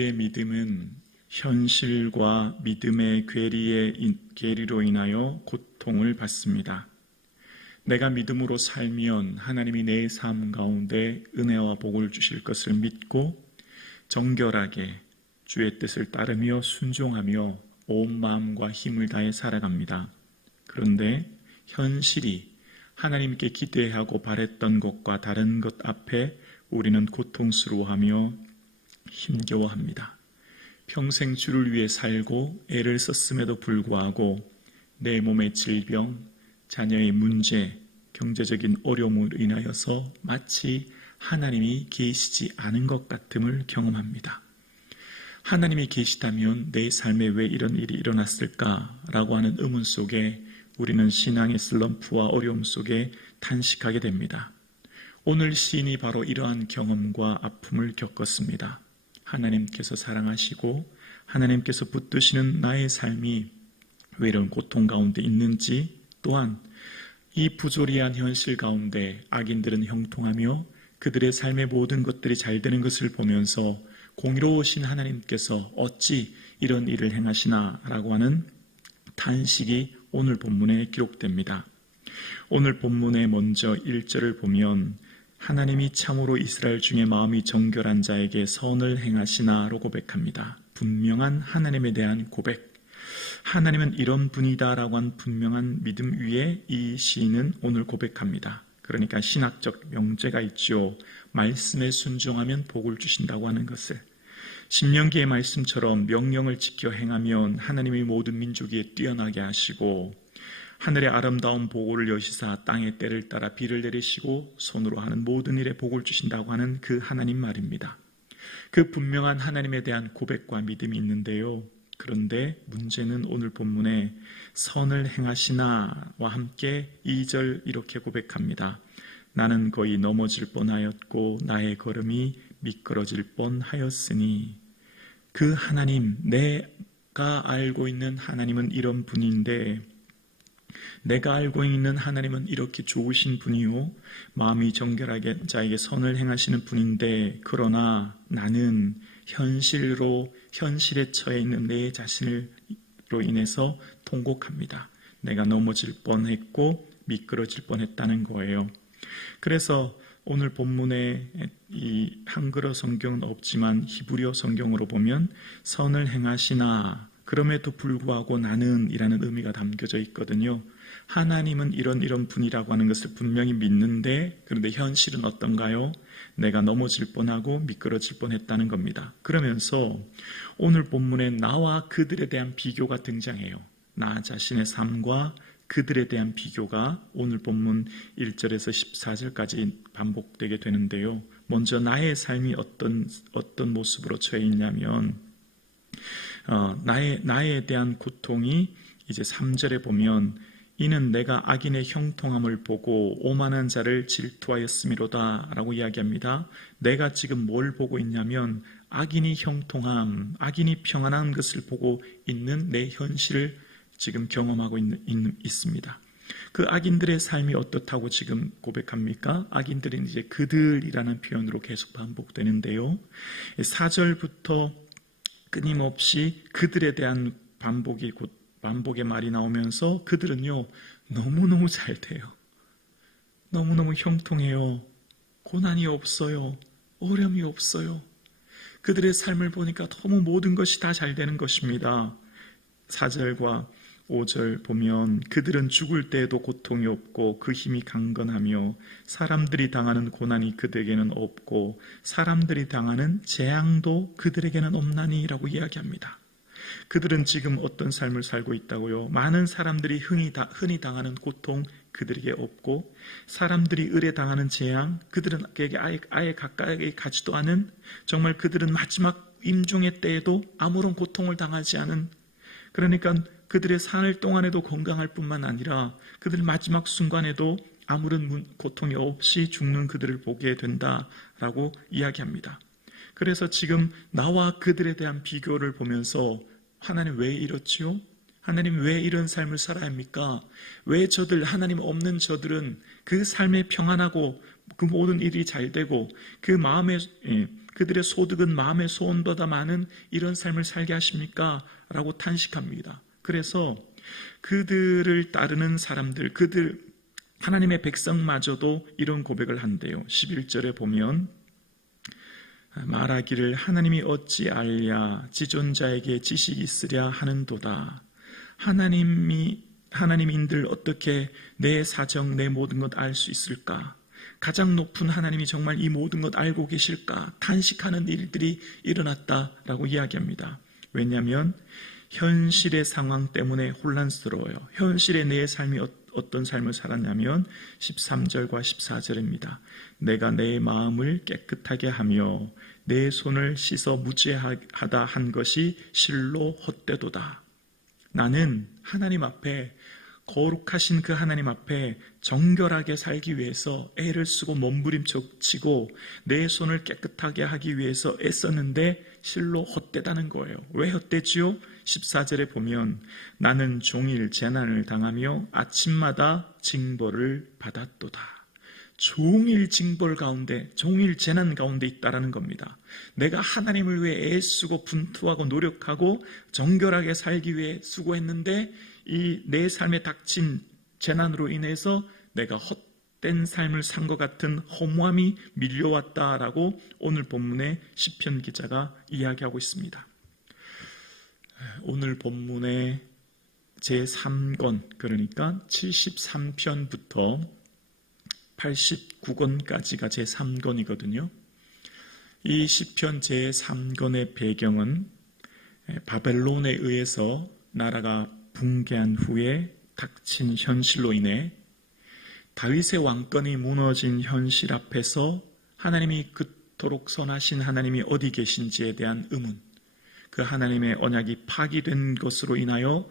우리의 믿음은 현실과 믿음의 괴리로 인하여 고통을 받습니다. 내가 믿음으로 살면 하나님이 내 삶 가운데 은혜와 복을 주실 것을 믿고 정결하게 주의 뜻을 따르며 순종하며 온 마음과 힘을 다해 살아갑니다. 그런데 현실이 하나님께 기대하고 바랬던 것과 다른 것 앞에 우리는 고통스러워하며 힘겨워합니다. 평생 주를 위해 살고 애를 썼음에도 불구하고 내 몸의 질병, 자녀의 문제, 경제적인 어려움을 인하여서 마치 하나님이 계시지 않은 것 같음을 경험합니다. 하나님이 계시다면 내 삶에 왜 이런 일이 일어났을까라고 하는 의문 속에 우리는 신앙의 슬럼프와 어려움 속에 탄식하게 됩니다. 오늘 시인이 바로 이러한 경험과 아픔을 겪었습니다. 하나님께서 사랑하시고 하나님께서 붙드시는 나의 삶이 왜 이런 고통 가운데 있는지, 또한 이 부조리한 현실 가운데 악인들은 형통하며 그들의 삶의 모든 것들이 잘 되는 것을 보면서 공의로우신 하나님께서 어찌 이런 일을 행하시나 라고 하는 탄식이 오늘 본문에 기록됩니다. 오늘 본문의 먼저 1절을 보면 하나님이 참으로 이스라엘 중에 마음이 정결한 자에게 선을 행하시나로 고백합니다. 분명한 하나님에 대한 고백. 하나님은 이런 분이다라고 한 분명한 믿음 위에 이 시인은 오늘 고백합니다. 그러니까 신학적 명제가 있죠. 말씀에 순종하면 복을 주신다고 하는 것을. 신명기의 말씀처럼 명령을 지켜 행하면 하나님이 모든 민족 위에 뛰어나게 하시고 하늘의 아름다운 보고를 여시사 땅의 때를 따라 비를 내리시고 손으로 하는 모든 일에 복을 주신다고 하는 그 하나님 말입니다. 그 분명한 하나님에 대한 고백과 믿음이 있는데요. 그런데 문제는 오늘 본문에 선을 행하시나와 함께 2절 이렇게 고백합니다. 나는 거의 넘어질 뻔하였고 나의 걸음이 미끄러질 뻔하였으니. 그 하나님, 내가 알고 있는 하나님은 이런 분인데, 내가 알고 있는 하나님은 이렇게 좋으신 분이요 마음이 정결하게 자에게 선을 행하시는 분인데, 그러나 나는 현실에 처해 있는 내 자신으로 인해서 통곡합니다. 내가 넘어질 뻔했고 미끄러질 뻔했다는 거예요. 그래서 오늘 본문에 이 한글어 성경은 없지만 히브리어 성경으로 보면 선을 행하시나 그럼에도 불구하고 나는 이라는 의미가 담겨져 있거든요. 하나님은 이런 분이라고 하는 것을 분명히 믿는데, 그런데 현실은 어떤가요? 내가 넘어질 뻔하고 미끄러질 뻔했다는 겁니다. 그러면서 오늘 본문에 나와 그들에 대한 비교가 등장해요. 나 자신의 삶과 그들에 대한 비교가 오늘 본문 1절에서 14절까지 반복되게 되는데요. 먼저 나의 삶이 어떤 모습으로 처해 있냐면 나에 대한 고통이 이제 3절에 보면 이는 내가 악인의 형통함을 보고 오만한 자를 질투하였음이로다 라고 이야기합니다. 내가 지금 뭘 보고 있냐면 악인이 형통함, 악인이 평안한 것을 보고 있는 내 현실을 지금 경험하고 있습니다. 그 악인들의 삶이 어떻다고 지금 고백합니까? 악인들은 이제 그들이라는 표현으로 계속 반복되는데요. 4절부터 끊임없이 그들에 대한 반복의 말이 나오면서 그들은요 너무너무 잘 돼요. 너무너무 형통해요. 고난이 없어요. 어려움이 없어요. 그들의 삶을 보니까 너무 모든 것이 다 잘 되는 것입니다. 4절과 5절 보면 그들은 죽을 때에도 고통이 없고 그 힘이 강건하며 사람들이 당하는 고난이 그들에게는 없고 사람들이 당하는 재앙도 그들에게는 없나니 라고 이야기합니다. 그들은 지금 어떤 삶을 살고 있다고요? 많은 사람들이 흔히 당하는 고통 그들에게 없고 사람들이 을에 당하는 재앙 그들에게 아예 가까이 가지도 않은, 정말 그들은 마지막 임종의 때에도 아무런 고통을 당하지 않은, 그러니까 그들의 살 동안에도 건강할 뿐만 아니라 그들 마지막 순간에도 아무런 고통이 없이 죽는 그들을 보게 된다라고 이야기합니다. 그래서 지금 나와 그들에 대한 비교를 보면서 하나님 왜 이렇지요? 하나님 왜 이런 삶을 살아야 합니까? 왜 하나님 없는 저들은 그 삶에 평안하고 그 모든 일이 잘 되고 그 그들의 소득은 마음의 소원보다 많은 이런 삶을 살게 하십니까? 라고 탄식합니다. 그래서 그들을 따르는 사람들, 하나님의 백성마저도 이런 고백을 한대요. 11절에 보면 말하기를 하나님이 어찌 알랴 지존자에게 지식이 있으랴 하는도다. 하나님인들 어떻게 내 사정, 내 모든 것 알 수 있을까? 가장 높은 하나님이 정말 이 모든 것 알고 계실까? 탄식하는 일들이 일어났다라고 이야기합니다. 왜냐하면 현실의 상황 때문에 혼란스러워요. 현실의 내 삶이 어떤 삶을 살았냐면 13절과 14절입니다. 내가 내 마음을 깨끗하게 하며 내 손을 씻어 무죄하다 한 것이 실로 헛되도다. 나는 하나님 앞에, 거룩하신 그 하나님 앞에 정결하게 살기 위해서 애를 쓰고 몸부림치고 내 손을 깨끗하게 하기 위해서 애썼는데 실로 헛되다는 거예요. 왜 헛되지요? 14절에 보면 나는 종일 재난을 당하며 아침마다 징벌을 받았도다. 종일 징벌 가운데, 종일 재난 가운데 있다라는 겁니다. 내가 하나님을 위해 애쓰고 분투하고 노력하고 정결하게 살기 위해 수고했는데 이 내 삶에 닥친 재난으로 인해서 내가 헛된 삶을 산 것 같은 허무함이 밀려왔다라고 오늘 본문의 시편 기자가 이야기하고 있습니다. 오늘 본문의 제3권, 그러니까 73편부터 89권까지가 제3권이거든요. 이 시편 제3권의 배경은 바벨론에 의해서 나라가 붕괴한 후에 닥친 현실로 인해 다윗의 왕권이 무너진 현실 앞에서 하나님이 그토록 선하신 하나님이 어디 계신지에 대한 의문, 그 하나님의 언약이 파기된 것으로 인하여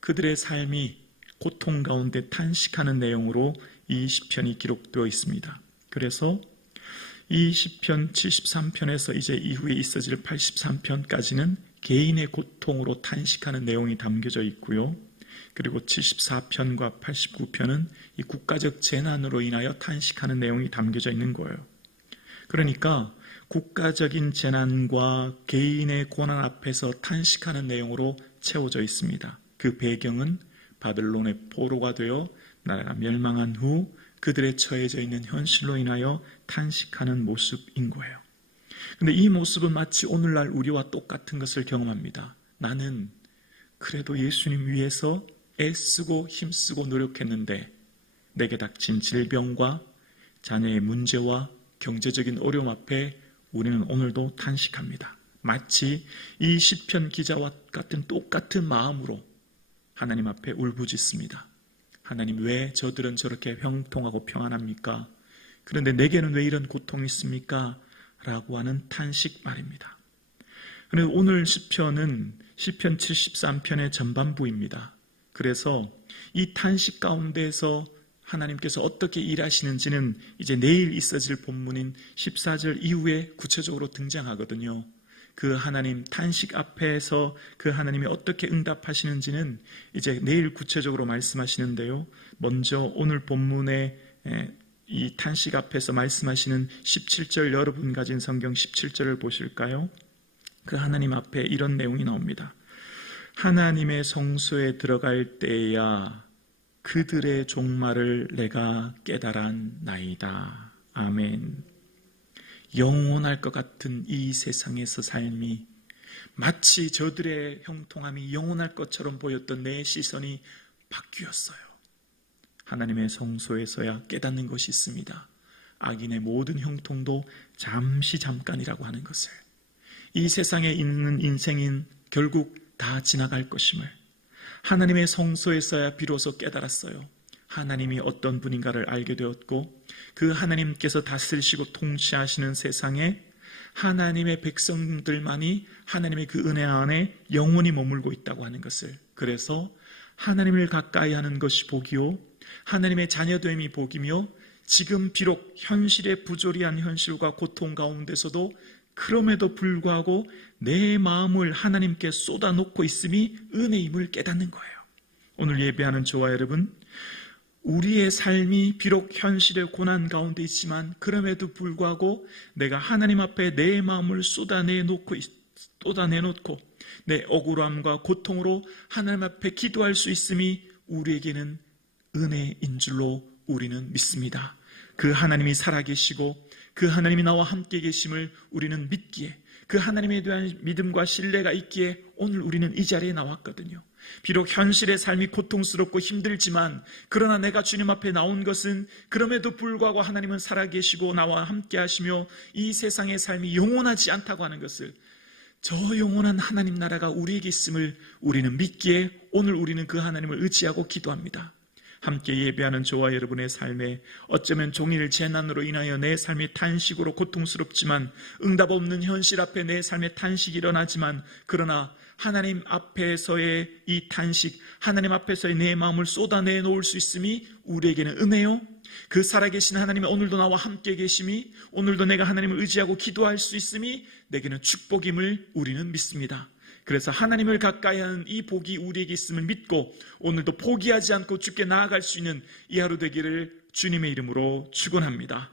그들의 삶이 고통 가운데 탄식하는 내용으로 이 시편이 기록되어 있습니다. 그래서 이 시편 73편에서 이제 이후에 있어질 83편까지는 개인의 고통으로 탄식하는 내용이 담겨져 있고요. 그리고 74편과 89편은 이 국가적 재난으로 인하여 탄식하는 내용이 담겨져 있는 거예요. 그러니까 국가적인 재난과 개인의 고난 앞에서 탄식하는 내용으로 채워져 있습니다. 그 배경은 바벨론의 포로가 되어 나라가 멸망한 후 그들의 처해져 있는 현실로 인하여 탄식하는 모습인 거예요. 그런데 이 모습은 마치 오늘날 우리와 똑같은 것을 경험합니다. 나는 그래도 예수님 위해서 애쓰고 힘쓰고 노력했는데 내게 닥친 질병과 자녀의 문제와 경제적인 어려움 앞에 우리는 오늘도 탄식합니다. 마치 이 시편 기자와 같은 똑같은 마음으로 하나님 앞에 울부짖습니다. 하나님, 왜 저들은 저렇게 형통하고 평안합니까? 그런데 내게는 왜 이런 고통이 있습니까? 라고 하는 탄식 말입니다. 그런데 오늘 시편은 시편 73편의 전반부입니다. 그래서 이 탄식 가운데에서 하나님께서 어떻게 일하시는지는 이제 내일 있어질 본문인 14절 이후에 구체적으로 등장하거든요. 그 하나님 탄식 앞에서 그 하나님이 어떻게 응답하시는지는 이제 내일 구체적으로 말씀하시는데요. 먼저 오늘 본문의 이 탄식 앞에서 말씀하시는 17절, 여러분 가진 성경 17절을 보실까요? 그 하나님 앞에 이런 내용이 나옵니다. 하나님의 성소에 들어갈 때야 그들의 종말을 내가 깨달았나이다. 아멘. 영원할 것 같은 이 세상에서 삶이 마치 저들의 형통함이 영원할 것처럼 보였던 내 시선이 바뀌었어요. 하나님의 성소에서야 깨닫는 것이 있습니다. 악인의 모든 형통도 잠깐이라고 하는 것을, 이 세상에 있는 인생인 결국 다 지나갈 것임을 하나님의 성소에서야 비로소 깨달았어요. 하나님이 어떤 분인가를 알게 되었고 그 하나님께서 다스리시고 통치하시는 세상에 하나님의 백성들만이 하나님의 그 은혜 안에 영원히 머물고 있다고 하는 것을, 그래서 하나님을 가까이 하는 것이 복이요 하나님의 자녀됨이 복이며, 지금 비록 현실의 부조리한 현실과 고통 가운데서도 그럼에도 불구하고 내 마음을 하나님께 쏟아놓고 있음이 은혜임을 깨닫는 거예요. 오늘 예배하는 저와 여러분, 우리의 삶이 비록 현실의 고난 가운데 있지만 그럼에도 불구하고 내가 하나님 앞에 내 마음을 쏟아내놓고 내 억울함과 고통으로 하나님 앞에 기도할 수 있음이 우리에게는 은혜인 줄로 우리는 믿습니다. 그 하나님이 살아계시고 그 하나님이 나와 함께 계심을 우리는 믿기에, 그 하나님에 대한 믿음과 신뢰가 있기에 오늘 우리는 이 자리에 나왔거든요. 비록 현실의 삶이 고통스럽고 힘들지만 그러나 내가 주님 앞에 나온 것은 그럼에도 불구하고 하나님은 살아계시고 나와 함께 하시며 이 세상의 삶이 영원하지 않다고 하는 것을, 저 영원한 하나님 나라가 우리에게 있음을 우리는 믿기에 오늘 우리는 그 하나님을 의지하고 기도합니다. 함께 예배하는 저와 여러분의 삶에 어쩌면 종일 재난으로 인하여 내 삶이 탄식으로 고통스럽지만, 응답 없는 현실 앞에 내 삶의 탄식이 일어나지만, 그러나 하나님 앞에서의 이 탄식, 하나님 앞에서의 내 마음을 쏟아내 놓을 수 있음이 우리에게는 은혜요, 그 살아계신 하나님이 오늘도 나와 함께 계심이, 오늘도 내가 하나님을 의지하고 기도할 수 있음이 내게는 축복임을 우리는 믿습니다. 그래서 하나님을 가까이 하는 이 복이 우리에게 있음을 믿고 오늘도 포기하지 않고 주께 나아갈 수 있는 이 하루 되기를 주님의 이름으로 축원합니다.